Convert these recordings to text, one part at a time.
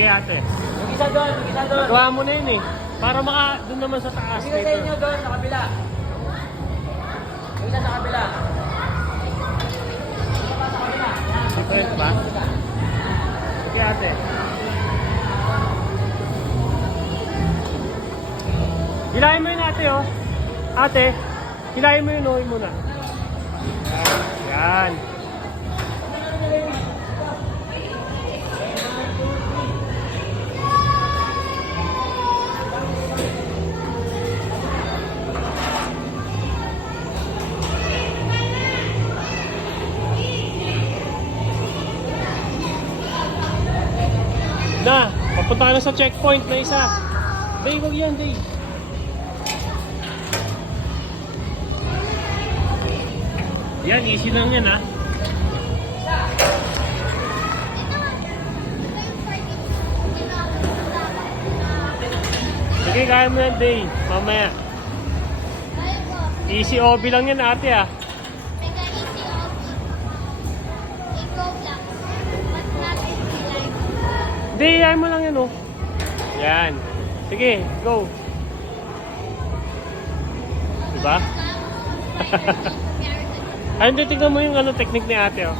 Sige ate. Mag-isa doon, mag-isa doon. Tuwa mo na yun eh. Para doon naman sa taas Mag-isa sa inyo doon, sa kabila. Mag-isa sa kabila. Sa kabila. Different ba? Sige ate. Hilahin mo yun ate oh. Ate, hilahin mo yun oh. Muna. Yan. Na, papunta ka na sa checkpoint na isa. Day, wag yan, Day. Yan, easy lang yan, ha? Sige, kaya mo yan, Day. Mamaya. Easy OB lang yan, ate, ha? Hindi, yan mo lang yan, oh. Yan. Sige, go. Diba? Ay, hindi, tignan mo yung technique ni ate, oh.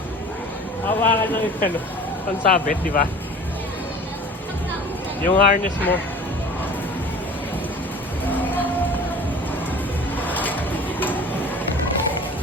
Hawakan lang yung pansabit, diba? Yung harness mo.